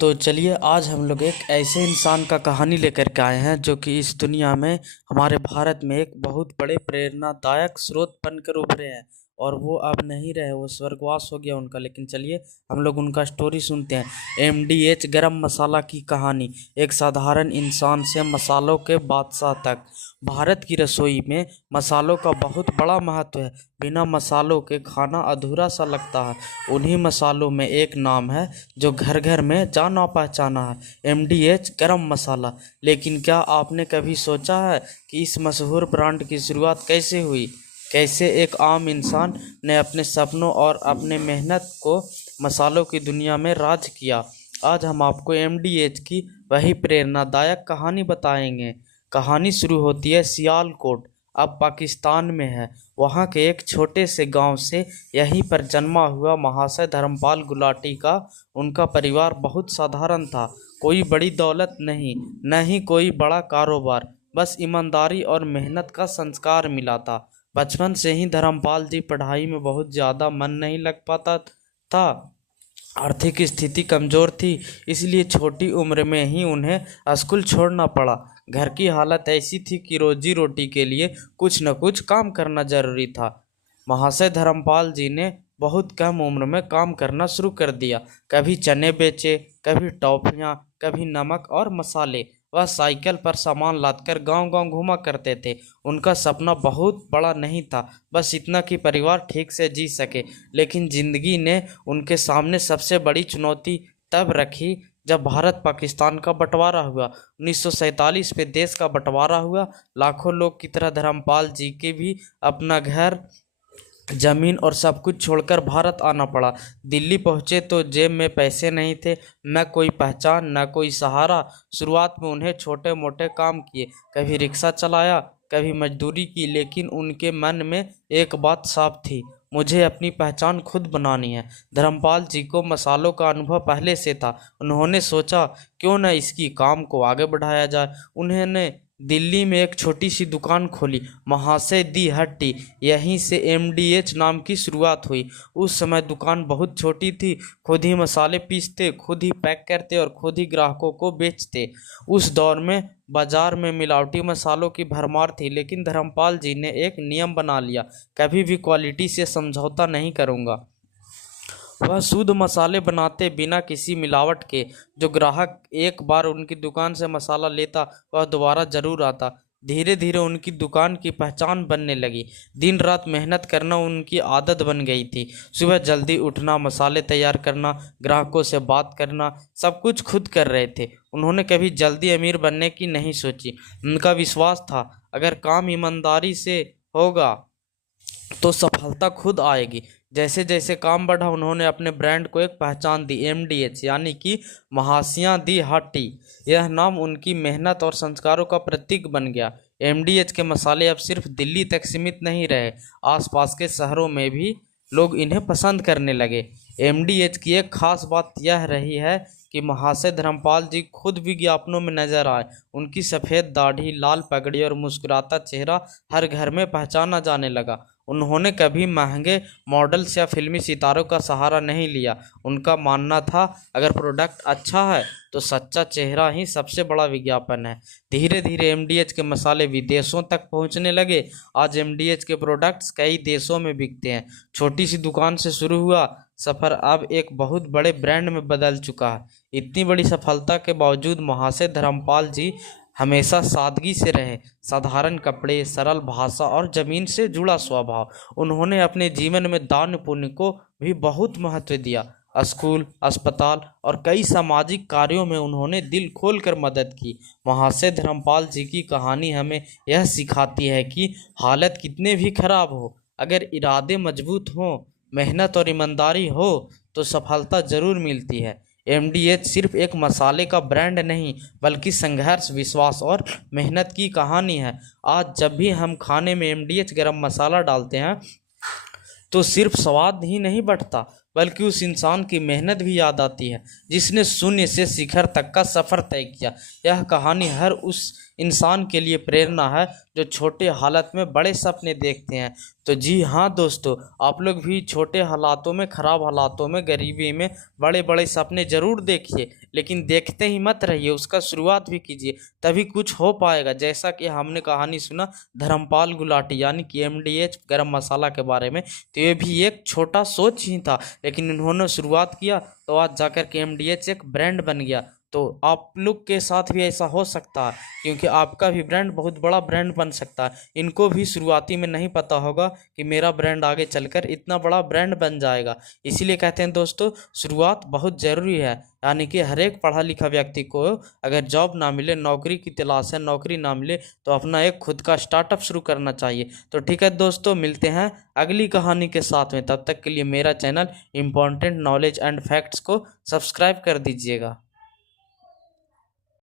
तो चलिए आज हम लोग एक ऐसे इंसान का कहानी लेकर के आए हैं जो कि इस दुनिया में हमारे भारत में एक बहुत बड़े प्रेरणादायक स्रोत बनकर उभरे हैं। और वो अब नहीं रहे, वो स्वर्गवास हो गया उनका। लेकिन चलिए हम लोग उनका स्टोरी सुनते हैं। एमडीएच गरम मसाला की कहानी। एक साधारण इंसान से मसालों के बादशाह तक। भारत की रसोई में मसालों का बहुत बड़ा महत्व है। बिना मसालों के खाना अधूरा सा लगता है। उन्हीं मसालों में एक नाम है जो घर घर में जाना पहचाना है, एमडीएच गरम मसाला। लेकिन क्या आपने कभी सोचा है कि इस मशहूर ब्रांड की शुरुआत कैसे हुई? कैसे एक आम इंसान ने अपने सपनों और अपने मेहनत को मसालों की दुनिया में राज किया। आज हम आपको एमडीएच की वही प्रेरणादायक कहानी बताएंगे। कहानी शुरू होती है सियालकोट, अब पाकिस्तान में है। वहाँ के एक छोटे से गांव से यहीं पर जन्मा हुआ महाशय धर्मपाल गुलाटी का उनका परिवार बहुत साधारण था। कोई बड़ी दौलत नहीं, न ही कोई बड़ा कारोबार, बस ईमानदारी और मेहनत का संस्कार मिला था। बचपन से ही धर्मपाल जी पढ़ाई में बहुत ज़्यादा मन नहीं लग पाता था। आर्थिक स्थिति कमज़ोर थी, इसलिए छोटी उम्र में ही उन्हें स्कूल छोड़ना पड़ा। घर की हालत ऐसी थी कि रोजी रोटी के लिए कुछ न कुछ काम करना जरूरी था। महाशय धर्मपाल जी ने बहुत कम उम्र में काम करना शुरू कर दिया। कभी चने बेचे, कभी टॉफियाँ, कभी नमक और मसाले। वह साइकिल पर सामान लादकर गांव-गांव घूमा करते थे। उनका सपना बहुत बड़ा नहीं था, बस इतना कि परिवार ठीक से जी सके। लेकिन जिंदगी ने उनके सामने सबसे बड़ी चुनौती तब रखी जब भारत पाकिस्तान का बंटवारा हुआ। 1947 में देश का बंटवारा हुआ। लाखों लोग की तरह धर्मपाल जी के भी अपना घर, जमीन और सब कुछ छोड़कर भारत आना पड़ा। दिल्ली पहुंचे तो जेब में पैसे नहीं थे, न कोई पहचान, न कोई सहारा। शुरुआत में उन्हें छोटे मोटे काम किए, कभी रिक्शा चलाया, कभी मजदूरी की। लेकिन उनके मन में एक बात साफ थी, मुझे अपनी पहचान खुद बनानी है। धर्मपाल जी को मसालों का अनुभव पहले से था। उन्होंने सोचा क्यों न इसकी काम को आगे बढ़ाया जाए। उन्होंने दिल्ली में एक छोटी सी दुकान खोली, महाशय दी हट्टी। यहीं से एमडीएच नाम की शुरुआत हुई। उस समय दुकान बहुत छोटी थी। खुद ही मसाले पीसते, खुद ही पैक करते और खुद ही ग्राहकों को बेचते। उस दौर में बाजार में मिलावटी मसालों की भरमार थी, लेकिन धर्मपाल जी ने एक नियम बना लिया, कभी भी क्वालिटी से समझौता नहीं करूँगा। वह शुद्ध मसाले बनाते, बिना किसी मिलावट के। जो ग्राहक एक बार उनकी दुकान से मसाला लेता, वह दोबारा जरूर आता। धीरे धीरे उनकी दुकान की पहचान बनने लगी। दिन रात मेहनत करना उनकी आदत बन गई थी। सुबह जल्दी उठना, मसाले तैयार करना, ग्राहकों से बात करना, सब कुछ खुद कर रहे थे। उन्होंने कभी जल्दी अमीर बनने की नहीं सोची। उनका विश्वास था, अगर काम ईमानदारी से होगा तो सफलता खुद आएगी। जैसे जैसे काम बढ़ा, उन्होंने अपने ब्रांड को एक पहचान दी, एमडीएच, यानी कि महासियां दी हाटी। यह नाम उनकी मेहनत और संस्कारों का प्रतीक बन गया। एमडीएच के मसाले अब सिर्फ दिल्ली तक सीमित नहीं रहे, आसपास के शहरों में भी लोग इन्हें पसंद करने लगे। एमडीएच की एक खास बात यह रही है कि महाशय धर्मपाल जी खुद विज्ञापनों में नजर आए। उनकी सफ़ेद दाढ़ी, लाल पगड़ी और मुस्कुराता चेहरा हर घर में पहचाना जाने लगा। उन्होंने कभी महंगे मॉडल्स या फिल्मी सितारों का सहारा नहीं लिया। उनका मानना था, अगर प्रोडक्ट अच्छा है तो सच्चा चेहरा ही सबसे बड़ा विज्ञापन है। धीरे धीरे एमडीएच के मसाले विदेशों तक पहुंचने लगे। आज एमडीएच के प्रोडक्ट्स कई देशों में बिकते हैं। छोटी सी दुकान से शुरू हुआ सफ़र अब एक बहुत बड़े ब्रांड में बदल चुका है। इतनी बड़ी सफलता के बावजूद महाशय धर्मपाल जी हमेशा सादगी से रहे। साधारण कपड़े, सरल भाषा और ज़मीन से जुड़ा स्वभाव। उन्होंने अपने जीवन में दान पुण्य को भी बहुत महत्व दिया। स्कूल, अस्पताल और कई सामाजिक कार्यों में उन्होंने दिल खोलकर मदद की। महाशय धर्मपाल जी की कहानी हमें यह सिखाती है कि हालत कितने भी खराब हो, अगर इरादे मजबूत हों, मेहनत और ईमानदारी हो तो सफलता ज़रूर मिलती है। एमडीएच सिर्फ एक मसाले का ब्रांड नहीं, बल्कि संघर्ष, विश्वास और मेहनत की कहानी है। आज जब भी हम खाने में एमडीएच गरम मसाला डालते हैं तो सिर्फ स्वाद ही नहीं बढ़ता, बल्कि उस इंसान की मेहनत भी याद आती है जिसने शून्य से शिखर तक का सफ़र तय किया। यह कहानी हर उस इंसान के लिए प्रेरणा है जो छोटे हालत में बड़े सपने देखते हैं। तो जी हाँ दोस्तों, आप लोग भी छोटे हालातों में, ख़राब हालातों में, गरीबी में बड़े बड़े सपने ज़रूर देखिए, लेकिन देखते ही मत रहिए, उसका शुरुआत भी कीजिए, तभी कुछ हो पाएगा। जैसा कि हमने कहानी सुना धर्मपाल गुलाटी यानी कि एमडीएच गरम मसाला के बारे में, तो ये भी एक छोटा सोच ही था, लेकिन इन्होंने शुरुआत किया तो आज जाकर के एमडीएच एक ब्रांड बन गया। तो आप लोग के साथ भी ऐसा हो सकता है, क्योंकि आपका भी ब्रांड बहुत बड़ा ब्रांड बन सकता है। इनको भी शुरुआती में नहीं पता होगा कि मेरा ब्रांड आगे चलकर इतना बड़ा ब्रांड बन जाएगा। इसीलिए कहते हैं दोस्तों, शुरुआत बहुत ज़रूरी है। यानी कि हर एक पढ़ा लिखा व्यक्ति को अगर जॉब ना मिले, नौकरी की तलाश है, नौकरी ना मिले, तो अपना एक खुद का स्टार्टअप शुरू करना चाहिए। तो ठीक है दोस्तों, मिलते हैं अगली कहानी के साथ में। तब तक के लिए मेरा channel important knowledge and facts को सब्सक्राइब कर दीजिएगा।